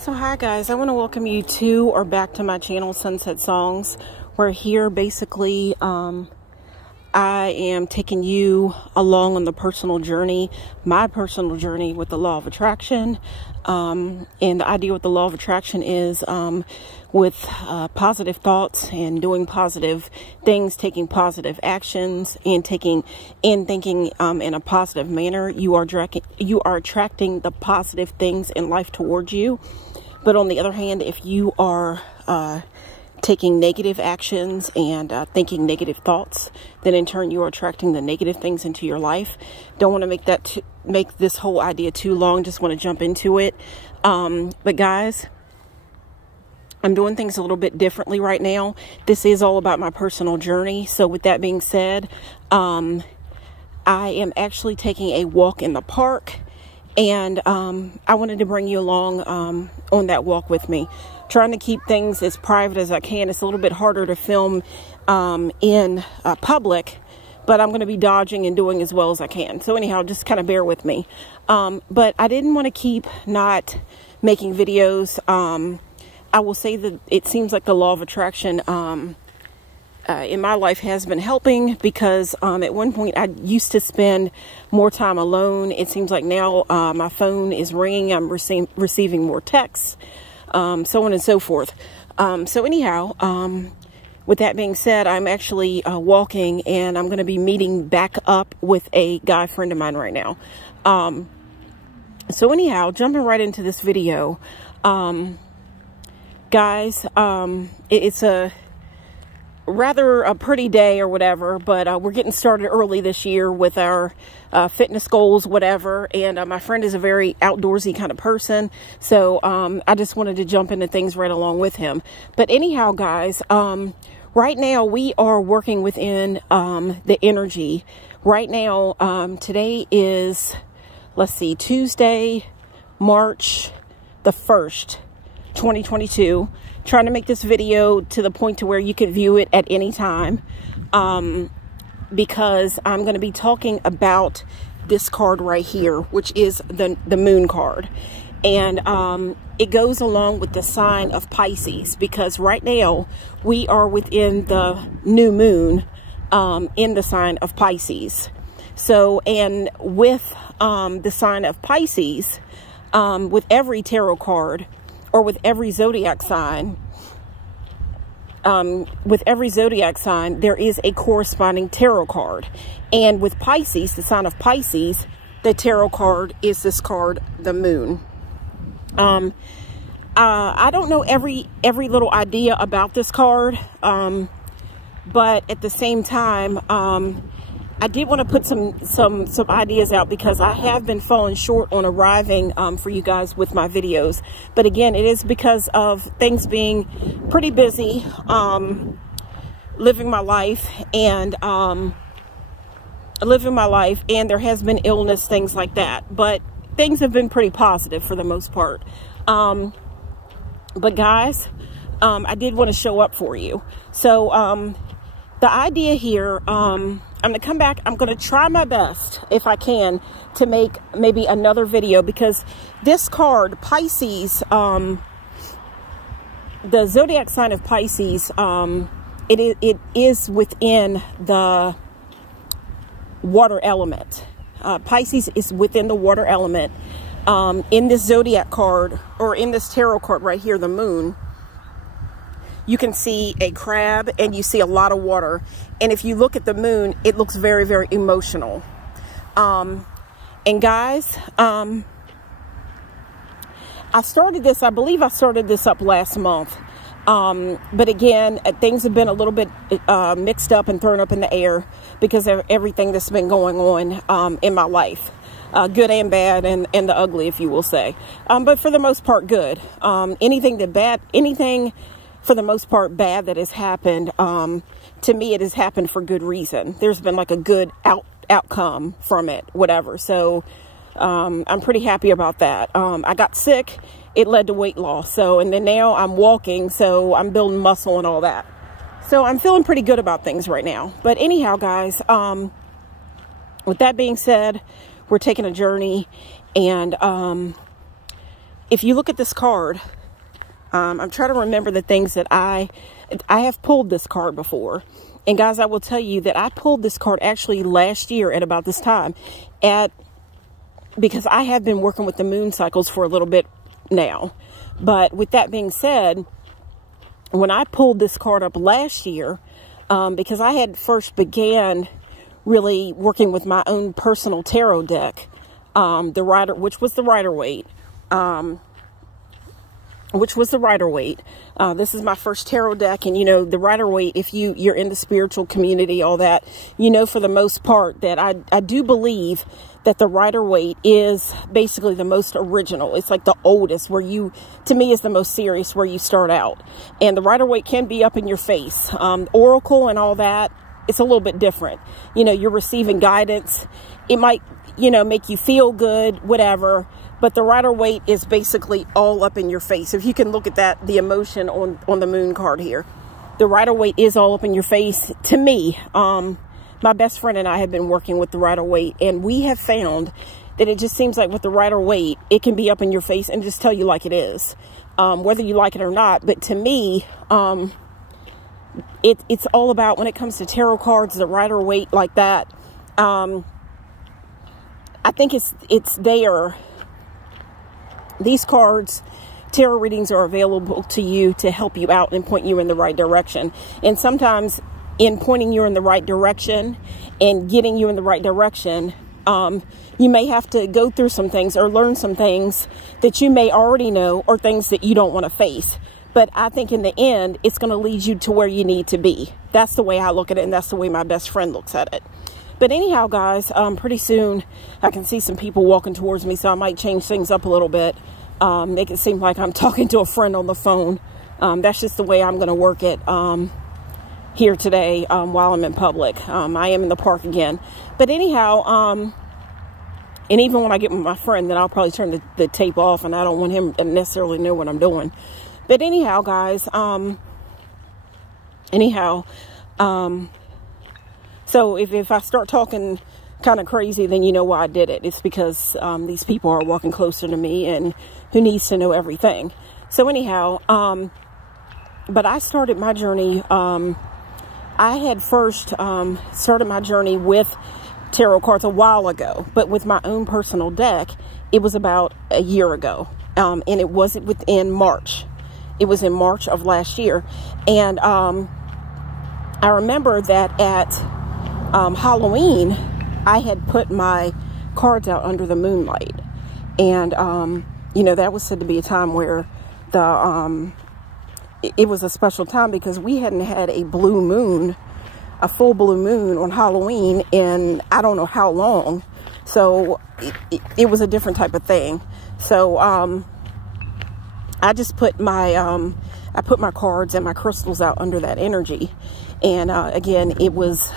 So hi guys, I want to welcome you to or back to my channel, Sunset Songs. We're here basically, I am taking you along on the personal journey, my personal journey with the law of attraction. And the idea with the law of attraction is with positive thoughts and doing positive things, taking positive actions and thinking in a positive manner, you are attracting the positive things in life towards you. But on the other hand, if you are taking negative actions and thinking negative thoughts, then in turn you are attracting the negative things into your life. Don't want to make this whole idea too long. Just want to jump into it. But guys, I'm doing things a little bit differently right now. This is all about my personal journey. So with that being said, I am actually taking a walk in the park. And I wanted to bring you along on that walk with me. Trying to keep things as private as I can. It's a little bit harder to film in public, but I'm going to be dodging and doing as well as I can. So anyhow, just kind of bear with me. But I didn't want to keep not making videos. I will say that it seems like the law of attraction in my life has been helping, because at one point I used to spend more time alone. It seems like now my phone is ringing. I'm receiving more texts, so on and so forth. So anyhow, with that being said, I'm actually walking, and I'm going to be meeting back up with a guy friend of mine right now. So anyhow, jumping right into this video, guys, it's a rather a pretty day or whatever, but we're getting started early this year with our fitness goals, whatever. And my friend is a very outdoorsy kind of person, so I just wanted to jump into things right along with him. But anyhow, guys, right now we are working within the energy. Right now, today is, let's see, Tuesday, March the 1st, 2022. Trying to make this video to the point to where you can view it at any time, because I'm going to be talking about this card right here, which is the moon card. And it goes along with the sign of Pisces, because right now we are within the new moon in the sign of Pisces. So, and with the sign of Pisces, with every tarot card, or with every zodiac sign, there is a corresponding tarot card. And with Pisces, the sign of Pisces, the tarot card is this card, the moon. I don't know every little idea about this card, but at the same time, I did want to put some ideas out, because I have been falling short on arriving for you guys with my videos. But again, it is because of things being pretty busy, living my life, and there has been illness, things like that. But things have been pretty positive for the most part. But guys, I did want to show up for you. So the idea here, I'm going to come back. I'm going to try my best, if I can, to make maybe another video, because this card, Pisces, the zodiac sign of Pisces, it is within the water element. Pisces is within the water element. In this zodiac card, or in this tarot card right here, the moon, you can see a crab and you see a lot of water. And if you look at the moon, it looks very, very emotional. And guys, I believe I started this up last month. But again, things have been a little bit mixed up and thrown up in the air because of everything that's been going on in my life. Good and bad, and the ugly, if you will say. But for the most part, good. Anything for the most part bad that has happened, to me, it has happened for good reason. There's been like a good outcome from it, whatever. So I'm pretty happy about that. I got sick. It led to weight loss. And then now I'm walking, so I'm building muscle and all that. So I'm feeling pretty good about things right now. But anyhow, guys, with that being said, we're taking a journey, and if you look at this card, I'm trying to remember the things that I have pulled this card before. And guys, I will tell you that I pulled this card actually last year at about this time, because I have been working with the moon cycles for a little bit now. But with that being said, when I pulled this card up last year, because I had first began really working with my own personal tarot deck, which was the Rider-Waite. This is my first tarot deck, and the Rider-Waite, if you're in the spiritual community, all that, for the most part that I do believe that the Rider-Waite is basically the most original. It's like the oldest, to me, is the most serious, where you start out. And the Rider-Waite can be up in your face. Oracle and all that, it's a little bit different. You're receiving guidance. It might, make you feel good, whatever. But the Rider-Waite is basically all up in your face. If you can look at that, the emotion on the moon card here. The Rider-Waite is all up in your face. To me, my best friend and I have been working with the Rider-Waite, and we have found that it just seems like with the Rider-Waite, it can be up in your face and just tell you like it is, whether you like it or not. But to me, it's all about, when it comes to tarot cards, the Rider-Waite like that. I think it's there. These cards, tarot readings, are available to you to help you out and point you in the right direction. And sometimes in pointing you in the right direction and getting you in the right direction, you may have to go through some things or learn some things that you may already know, or things that you don't want to face. But I think in the end, it's going to lead you to where you need to be. That's the way I look at it, and that's the way my best friend looks at it. But anyhow, guys, pretty soon I can see some people walking towards me, so I might change things up a little bit. Make it seem like I'm talking to a friend on the phone. That's just the way I'm going to work it here today while I'm in public. I am in the park again. But anyhow, and even when I get with my friend, then I'll probably turn the tape off, and I don't want him to necessarily know what I'm doing. But anyhow, guys, so if I start talking kind of crazy, then you know why I did it. It's because these people are walking closer to me, and who needs to know everything. So anyhow, but I started my journey. I had first started my journey with tarot cards a while ago, but with my own personal deck, it was about a year ago, and it wasn't within March. It was in March of last year, and I remember that at Halloween, I had put my cards out under the moonlight, and that was said to be a time where it was a special time, because we hadn't had a blue moon, a full blue moon on Halloween in I don't know how long. So it was a different type of thing. So I just put my I put my cards and my crystals out under that energy. And again, it was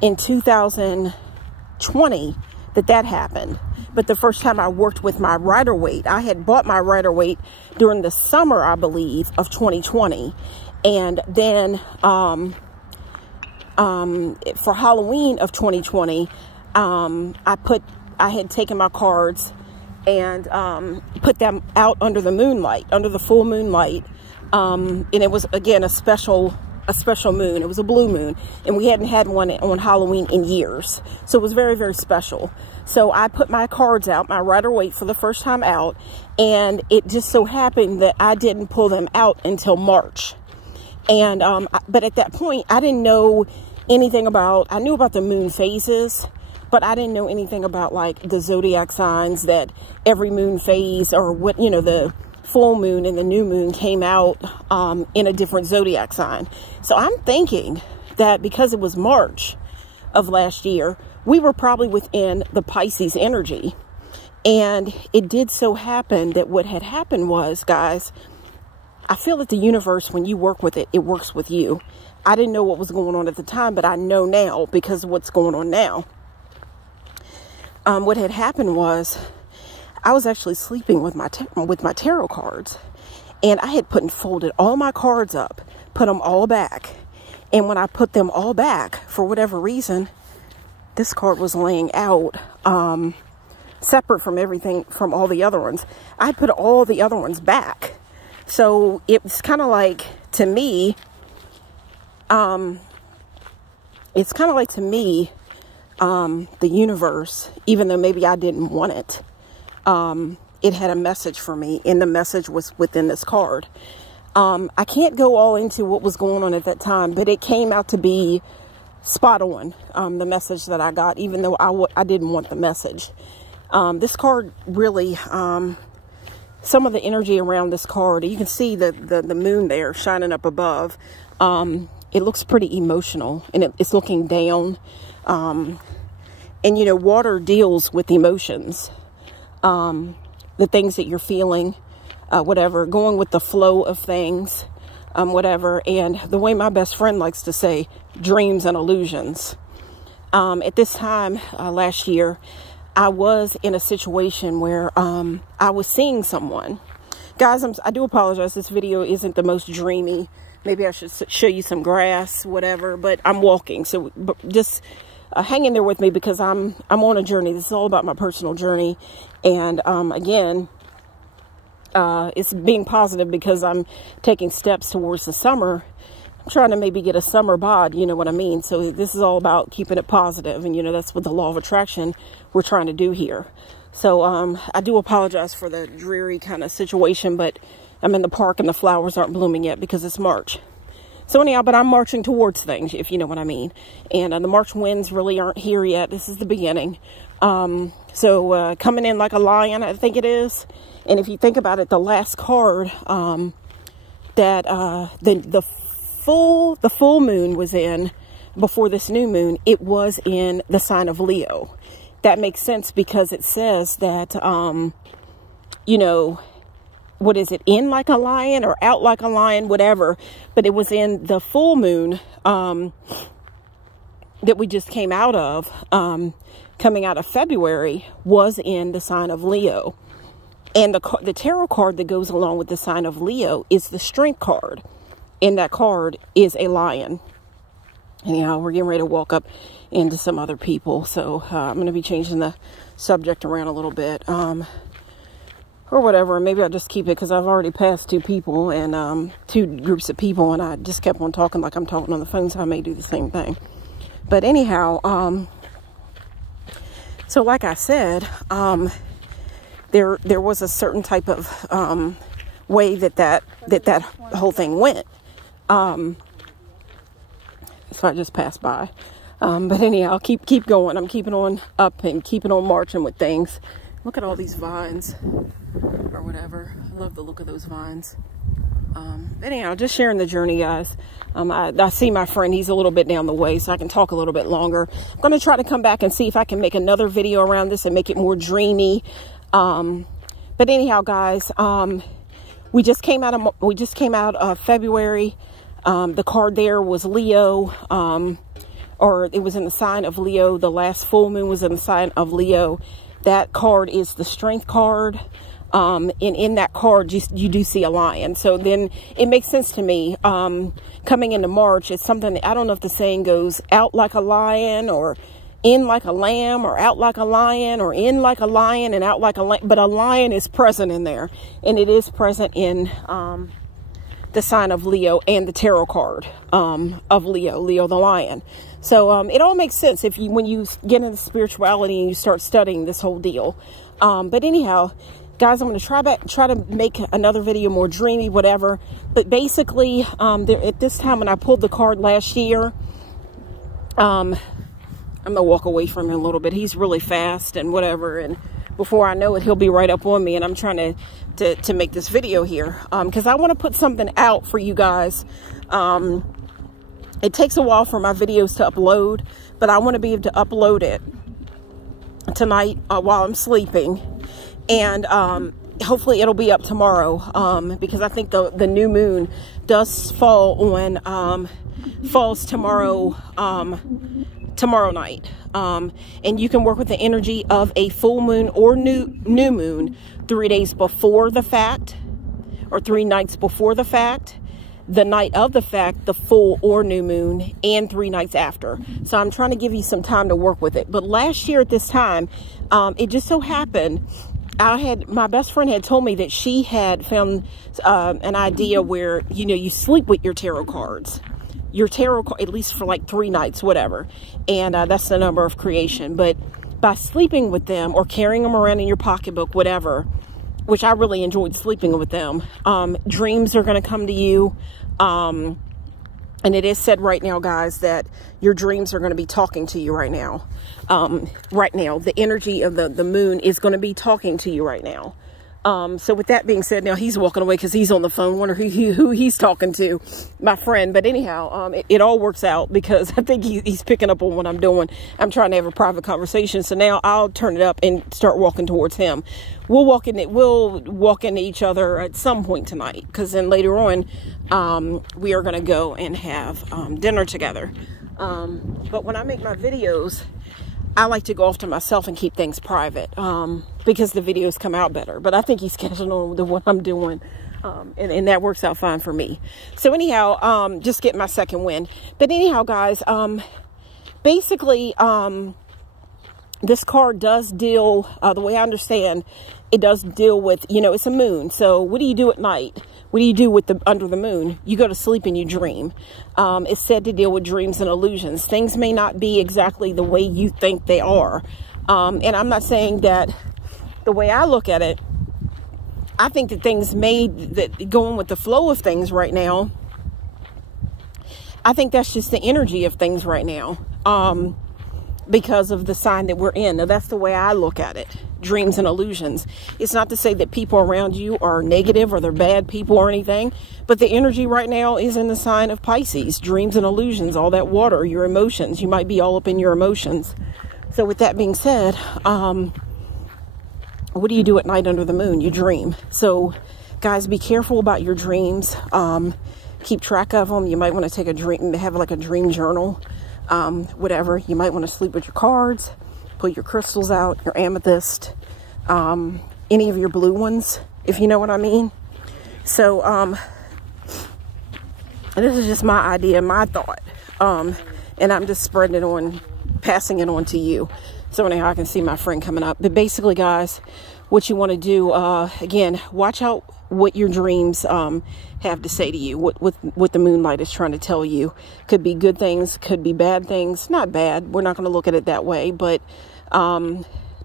in 2020 that happened. But the first time I worked with my Rider-Waite, I had bought my Rider-Waite during the summer, I believe, of 2020. And then for Halloween of 2020, I had taken my cards and put them out under the moonlight, under the full moonlight. And it was, again, a special moon. It was a blue moon, and we hadn't had one on Halloween in years. So it was very, very special. So I put my cards out, my Rider-Waite, for the first time out, and it just so happened that I didn't pull them out until March. And but at that point, I didn't know anything about, I knew about the moon phases, but I didn't know anything about like the zodiac signs, that every moon phase, or what, the full moon and the new moon came out in a different zodiac sign. So I'm thinking that because it was March of last year, we were probably within the Pisces energy. And it did so happen that what had happened was, guys, I feel that the universe, when you work with it, it works with you. I didn't know what was going on at the time, but I know now because of what's going on now. What had happened was, I was actually sleeping with my tarot cards, and I had folded all my cards up, put them all back. And when I put them all back, for whatever reason, this card was laying out separate from everything, from all the other ones. I put all the other ones back. So it's kind of like, to me, it's kind of like, to me, the universe, even though maybe I didn't want it, it had a message for me, and the message was within this card. I can't go all into what was going on at that time, but it came out to be spot on, the message that I got, even though I didn't want the message. This card really, some of the energy around this card, you can see the moon there shining up above. It looks pretty emotional, and it's looking down. And, you know, water deals with emotions, the things that you're feeling, whatever, going with the flow of things, whatever. And the way my best friend likes to say, dreams and illusions. At this time, last year, I was in a situation where, I was seeing someone. Guys, I do apologize. This video isn't the most dreamy. Maybe I should show you some grass, whatever, but I'm walking. So just hang in there with me, because I'm on a journey. This is all about my personal journey. And, again, it's being positive because I'm taking steps towards the summer. I'm trying to maybe get a summer bod, you know what I mean? So this is all about keeping it positive. And, you know, that's what the law of attraction we're trying to do here. So I do apologize for the dreary kind of situation, but I'm in the park and the flowers aren't blooming yet because it's March. So anyhow, but I'm marching towards things, if you know what I mean. And the March winds really aren't here yet. This is the beginning. So coming in like a lion, I think it is. And if you think about it, the last card that the full moon was in before this new moon, it was in the sign of Leo. That makes sense because it says that, you know, what is it, in like a lion or out like a lion, whatever. But it was in the full moon that we just came out of, coming out of February, was in the sign of Leo. And the tarot card that goes along with the sign of Leo is the Strength card. And that card is a lion. Anyhow, we're getting ready to walk up into some other people. So I'm going to be changing the subject around a little bit. Or whatever. Maybe I'll just keep it because I've already passed two people and two groups of people. And I just kept on talking like I'm talking on the phone. So I may do the same thing. But anyhow, so like I said, there was a certain type of way that whole thing went. So I just passed by. But anyhow, I'll keep going. I'm keeping on up and keeping on marching with things. Look at all these vines or whatever. I love the look of those vines. Anyhow, just sharing the journey, guys. I see my friend. He's a little bit down the way, so I can talk a little bit longer. I'm going to try to come back and see if I can make another video around this and make it more dreamy. But anyhow, guys, we just came out of February. The card there was Leo, or it was in the sign of Leo. The last full moon was in the sign of Leo. That card is the Strength card. And in that card, you do see a lion. So then it makes sense to me. Coming into March, it's something, I don't know if the saying goes out like a lion or in like a lamb, or out like a lion, or in like a lion and out like a lamb. But a lion is present in there. And it is present in the sign of Leo and the tarot card of Leo the lion. So it all makes sense when you get into spirituality and you start studying this whole deal. But anyhow, guys, I'm going to try to make another video more dreamy, whatever. But basically, at this time when I pulled the card last year, I'm going to walk away from him a little bit. He's really fast and whatever, and before I know it, he'll be right up on me. And I'm trying to make this video here because I want to put something out for you guys. It takes a while for my videos to upload, but I want to be able to upload it tonight while I'm sleeping. And hopefully it'll be up tomorrow because I think the new moon does fall on, falls tomorrow, tomorrow night. And you can work with the energy of a full moon or new moon 3 days before the fact, or 3 nights before the fact. the night of the fact, the full or new moon, and 3 nights after. So I'm trying to give you some time to work with it. But last year at this time, it just so happened, my best friend had told me that she had found an idea where, you know, you sleep with your tarot cards. Your tarot, at least for like 3 nights, whatever. And that's the number of creation. But by sleeping with them or carrying them around in your pocketbook, whatever, which I really enjoyed sleeping with them, dreams are going to come to you. And it is said right now, guys, that your dreams are going to be talking to you right now. Right now, the energy of the moon is going to be talking to you right now. So with that being said, now he's walking away because he's on the phone. Wonder who he's talking to, my friend. But anyhow, it all works out because I think he's picking up on what I'm doing. I'm trying to have a private conversation. So now I'll turn it up and start walking towards him. We'll walk into each other at some point tonight, because then later on, we are going to go and have dinner together. But when I make my videos, I like to go off to myself and keep things private, because the videos come out better. But I think he's catching on with what I'm doing, and that works out fine for me. So anyhow, just get my second win. But anyhow, guys, basically, this card does deal, the way I understand, it does deal with, you know, it's a moon. So what do you do at night? What do you do with under the moon? You go to sleep and you dream. It's said to deal with dreams and illusions. Things may not be exactly the way you think they are. And I'm not saying that, the way I look at it, I think that going with the flow of things right now, I think that's just the energy of things right now. Because of the sign that we're in. Now, that's the way I look at it. Dreams and illusions. It's not to say that people around you are negative or they're bad people or anything, but the energy right now is in the sign of Pisces. Dreams and illusions, all that water, your emotions. You might be all up in your emotions. So with that being said, what do you do at night under the moon? You dream. So guys, be careful about your dreams. Keep track of them. You might want to take a dream, have like a dream journal. Whatever. You might want to sleep with your cards, pull your crystals out, your amethyst, any of your blue ones, if you know what I mean. So, this is just my idea, my thought, and I'm just spreading it on, passing it on to you. So anyhow, I can see my friend coming up. But basically, guys, what you want to do, again, watch out what your dreams have to say to you, what the moonlight is trying to tell you. Could be good things, could be bad things. Not bad, we're not going to look at it that way, but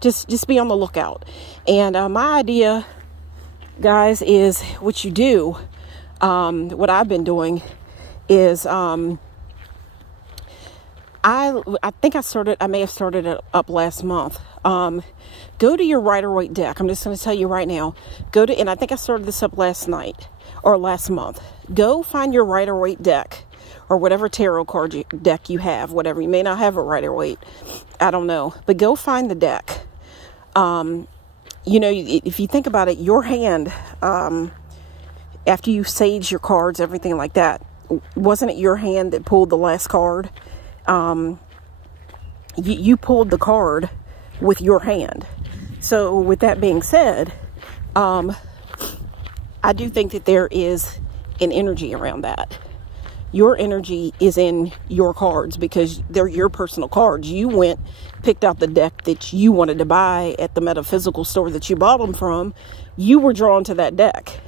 just be on the lookout. And my idea, guys, is what you do, what I've been doing is, I think I may have started it up last month. Go to your Rider-Waite deck. I'm just going to tell you right now. And I think I started this up last night or last month. Go find your Rider-Waite deck or whatever tarot card deck you have, whatever. You may not have a Rider-Waite. I don't know. But go find the deck. You know, if you think about it, your hand, after you sage your cards, everything like that, wasn't it your hand that pulled the last card? You pulled the card with your hand. So with that being said, I do think that there is an energy around that. Your energy is in your cards because they're your personal cards. You went, picked out the deck that you wanted to buy at the metaphysical store that you bought them from. You were drawn to that deck.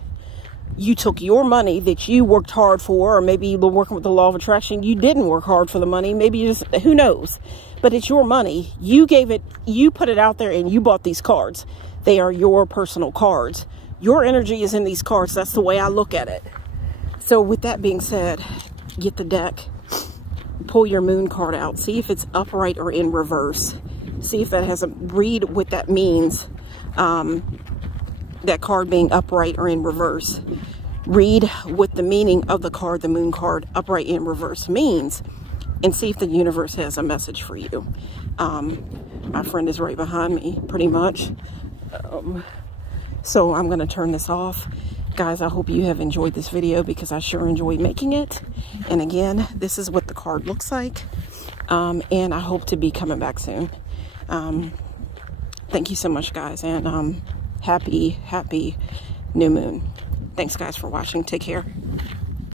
You took your money that you worked hard for, or maybe you were working with the law of attraction. You didn't work hard for the money. Maybe you just, who knows? But it's your money. You gave it, you put it out there and you bought these cards. They are your personal cards. Your energy is in these cards. That's the way I look at it. So with that being said, get the deck, pull your moon card out. See if it's upright or in reverse. See if that has read what that means. That card being upright or in reverse. Read what the meaning of the card, the moon card, upright in reverse means, and see if the universe has a message for you. My friend is right behind me, pretty much. So I'm going to turn this off. Guys, I hope you have enjoyed this video because I sure enjoyed making it. And again, this is what the card looks like. And I hope to be coming back soon. Thank you so much, guys. And happy new moon. Thanks, guys, for watching. Take care.